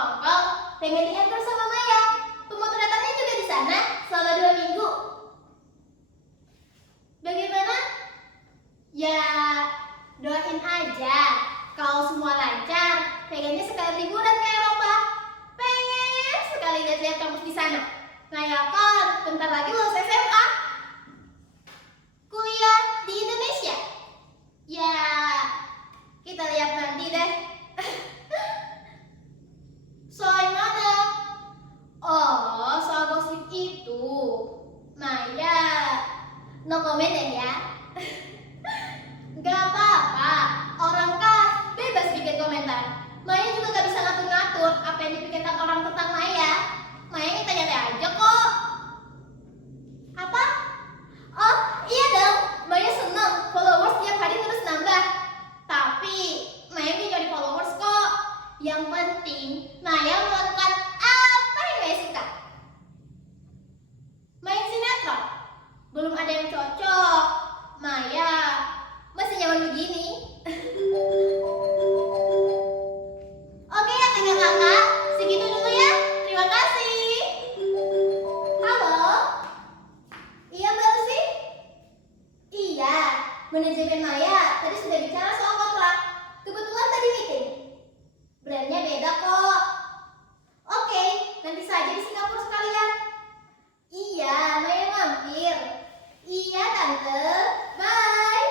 Hong Kong pengen di-endorse sama Maya. Pemotretannya juga di sana selama 2 minggu. Bagaimana? Ya, doain aja. Kalau semua lancar, pengennya sekali liburan ke Eropa. Pengen sekali lihat-lihat kampus di sana. Nah ya kan, bentar lagi lulus SMA. Kuliah di Indonesia. Ya, kita lihat nanti deh. Soal mana? Oh, soal gosip itu. Maya, no comment deh ya. Gak apa-apa, orang kan bebas bikin komentar. Maya juga gak bisa ngatur-ngatur apa yang dipikirkan orang tentang Maya. Maya nyantai aja kok. Apa? Oh iya dong, Maya seneng followers tiap hari terus nambah. Tapi Maya gak nyari followers kok. Yang penting Maya melakukan apa yang Maya suka. Main sinetron, belum ada yang cocok. Maya masih nyaman begini. Oke ya kakak-kakak, segitu dulu ya. Terima kasih. Halo? Iya Mbak Lucy? Iya, manajemen Maya tadi sudah bicara soal kontrak. Kebetulan tadi meeting. Brandnya beda kok. Oke, nanti saja di Singapura sekalian. Iya, Maya mampir. Iya tante, bye.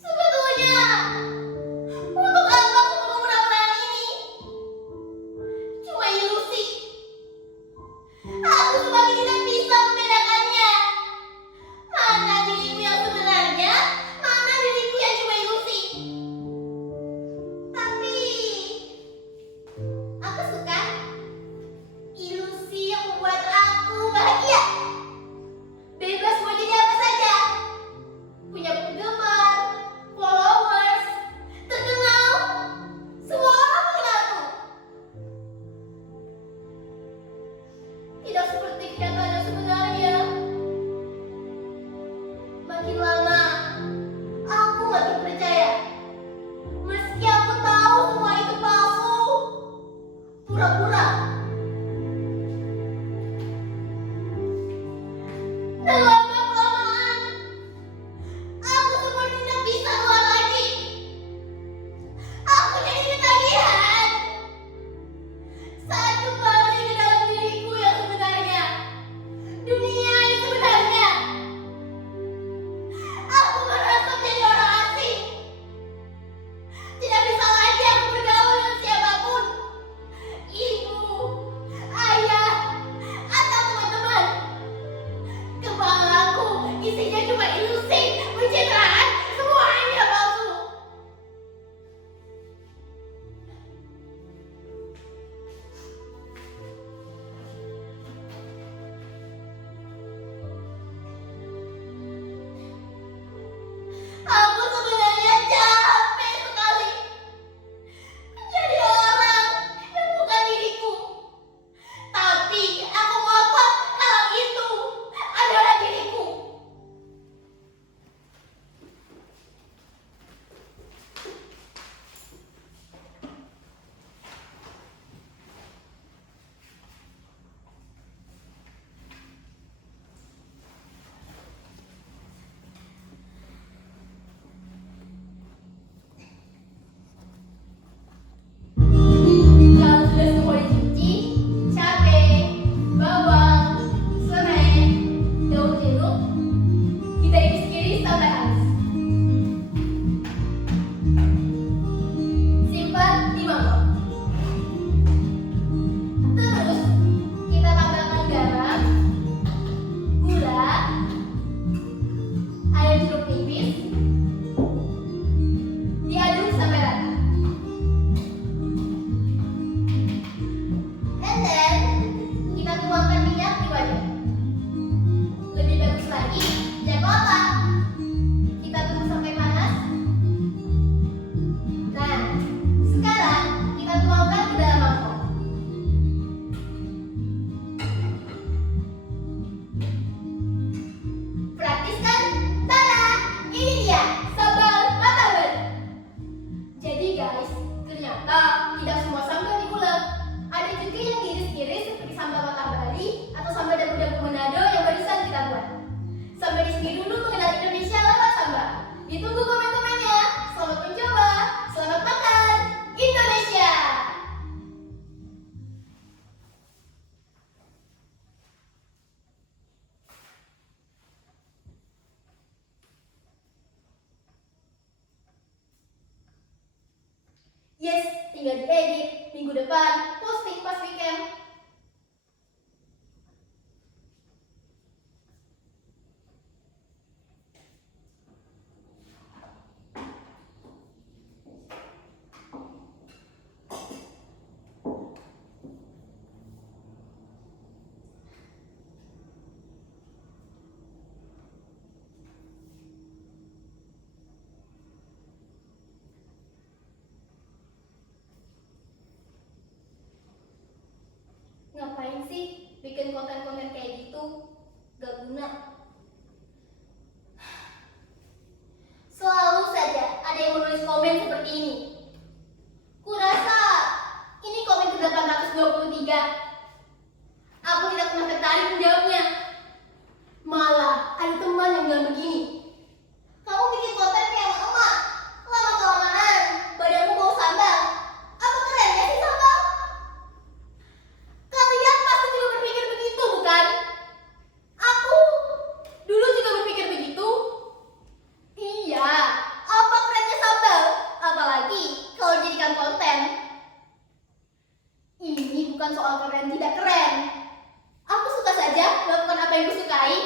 Sebetulnya untuk apa aku perlu mudah-mudahan ini? Cuma ilusi. Aku semakin tidak bisa membedakannya. Mana dirimu yang sebenarnya, mana diriku yang cuma ilusi. Tapi aku suka ilusi yang membuat aku bahagia. Bebas mau jadi apa saja. Punya penggemar, followers, terkenal. Semua orang mengenalku. Tidak seperti kenyataannya sebenarnya. Makin lama, aku makin percaya. Meski aku tahu semua itu palsu, pura-pura. Dan lama-kelamaan, aku seperti tidak bisa keluar lagi. Aku jadi ketagihan saat kembali ke dalam diriku yang sebenarnya. tinggal diedit, minggu depan posting pas weekend. Ngapain sih bikin konten-konten kayak gitu? Gak guna. Selalu saja ada yang menulis komen seperti ini. Kurasa ini komen ke-823. Aku tidak pernah tertarik menjawabnya. Malah ada teman yang bilang begini. Kamu bikin konten kayak emak. Lama-kelamaan badanmu bau sambal. Apa keren ya sih sambal? Kalian pasti juga berpikir begitu, bukan? Aku dulu juga berpikir begitu. Iya, apa kerennya sambal? Apalagi kalau dijadikan konten. Ini bukan soal keren tidak keren. Aku suka saja melakukan apa yang kusukai,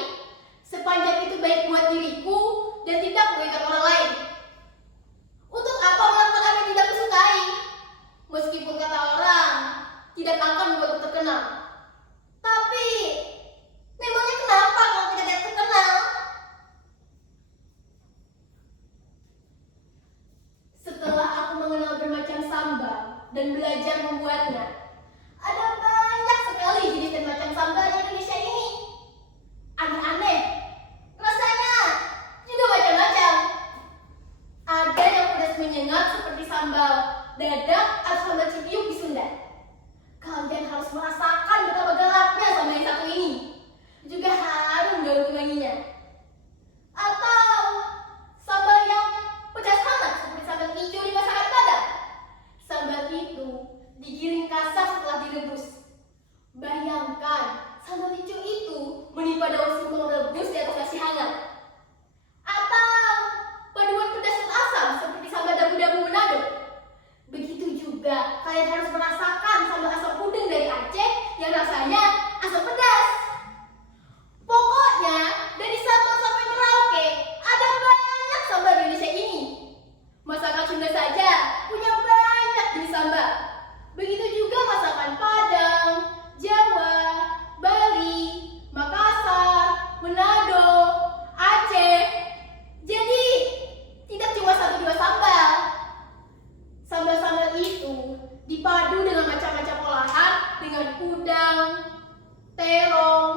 sepanjang itu baik buat diriku dan tidak merugikan orang lain. Untuk apa melakukan apa yang tidak kusukai? Meskipun kata orang tidak akan membuatku terkenal. Tapi, memangnya kenapa kalau kita tidak terkenal? Setelah aku mengenal bermacam sambal dan belajar membuatnya, ada banyak sekali jenis dan macam sambal di Indonesia ini. Aneh-aneh, rasanya juga macam-macam. Ada yang pedas menyengat seperti sambal dadak atau sambal cibiuk di Sunda. Kalian harus merasakan betapa galaknya sambal yang satu ini. Juga harum daun kemanginya. Atau sambal yang pedas hangat seperti sambal hijau di masakan Padang. Sambal itu digiling kasar setelah direbus. Bayangkan sambal hijau itu menimpa daun singkong rebus di atas nasi hangat. Atau paduan pedas dan asam seperti sambal dabu-dabu Manado. Begitu juga kalian harus merasakan sambal asam udang dari Aceh yang rasanya asam pedas. Pokoknya dari Sabang sampai Merauke ada banyak sambal di Indonesia ini. Masakan Sunda saja punya banyak jenis sambal. Begitu juga masakan Padang, Jawa, Bali, Makassar, Manado, Aceh. Jadi tidak cuma satu dua sambal. Sambal-sambal itu dipadu dengan macam-macam olahan dengan udang, terong,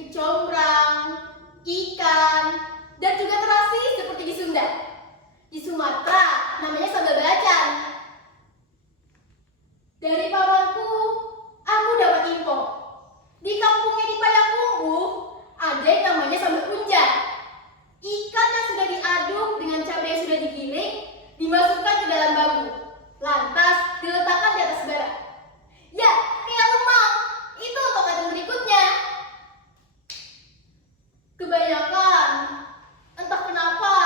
kecombrang, ikan, dan juga terasi seperti di Sunda. Di Sumatera namanya sambal belacan. Dari pamanku, aku dapat info. Di kampungnya di Payakumbuh ada yang namanya sambal unjar. Ikan yang sudah diaduk dengan cabai yang sudah digiling dimasukkan ke dalam bambu. Lantas diletakkan di atas bara. Ya, kayak lemang. Itu untuk kata berikutnya. Kebanyakan, entah kenapa,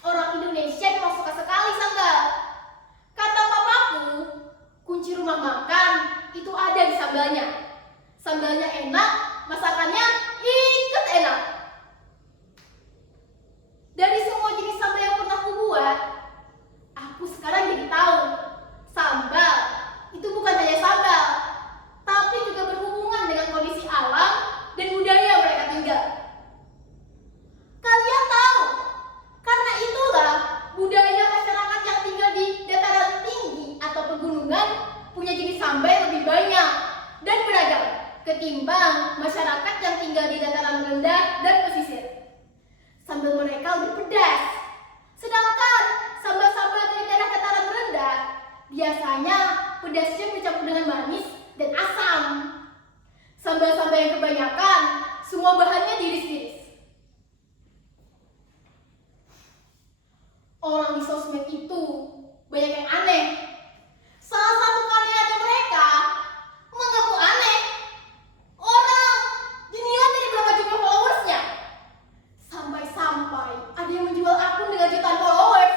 orang Indonesia memang suka sekali sambal. Kata papaku, kunci rumah makan itu ada di sambalnya. Sambalnya enak, masakannya ikut enak. Dari semua jenis sambal yang pernah aku buat, aku sekarang jadi tahu sambal itu bukan hanya sambal, tapi juga berhubungan dengan kondisi alam dan budaya mereka tinggal. Kalian tahu, karena itulah budaya masyarakat yang tinggal di dataran tinggi atau pegunungan punya jenis sambal yang lebih banyak dan beragam ketimbang masyarakat yang tinggal di dataran rendah dan pesisir. Sambal mereka lebih pedas. Sedangkan sambal-sambal dari daerah dataran rendah biasanya pedasnya bercampur dengan manis dan asam. Sambal-sambal yang kebanyakan semua bahannya diiris-iris. Orang di sosmed itu banyak yang aneh. Salah satu karya mereka mengaku aneh. Orang dinilai dari berapa jumlah followersnya. Sampai-sampai ada yang menjual akun dengan jutaan followers.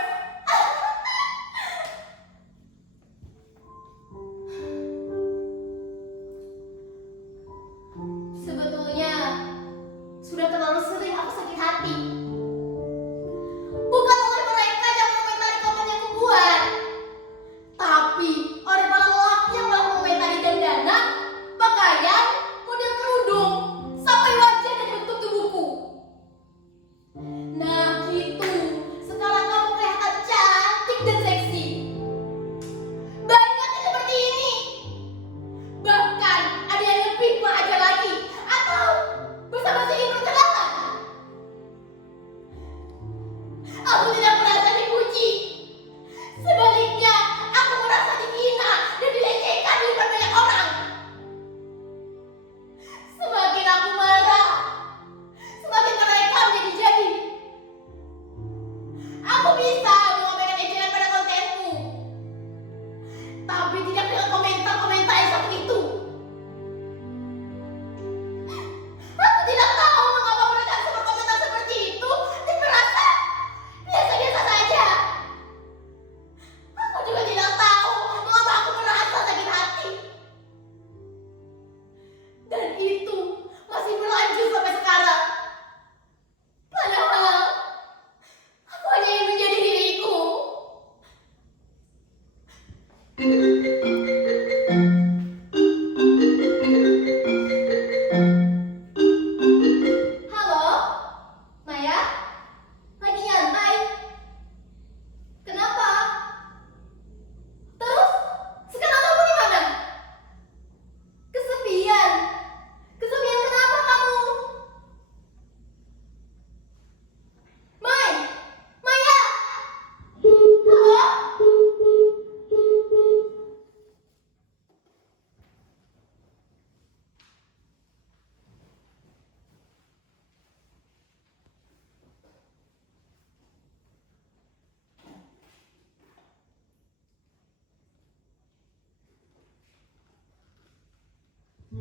Hai,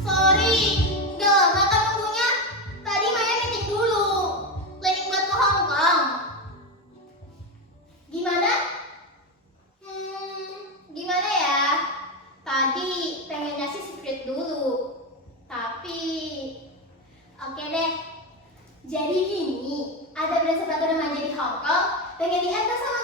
sorry, udah lama kan nunggunya. Tadi Maya meeting dulu, planning buat ke Hong Kong. Gimana? Gimana ya? Tadi pengennya sih secret dulu, tapi oke deh. Jadi gini, ada brand sepatu remaja di Hong Kong, pengen di endorse sama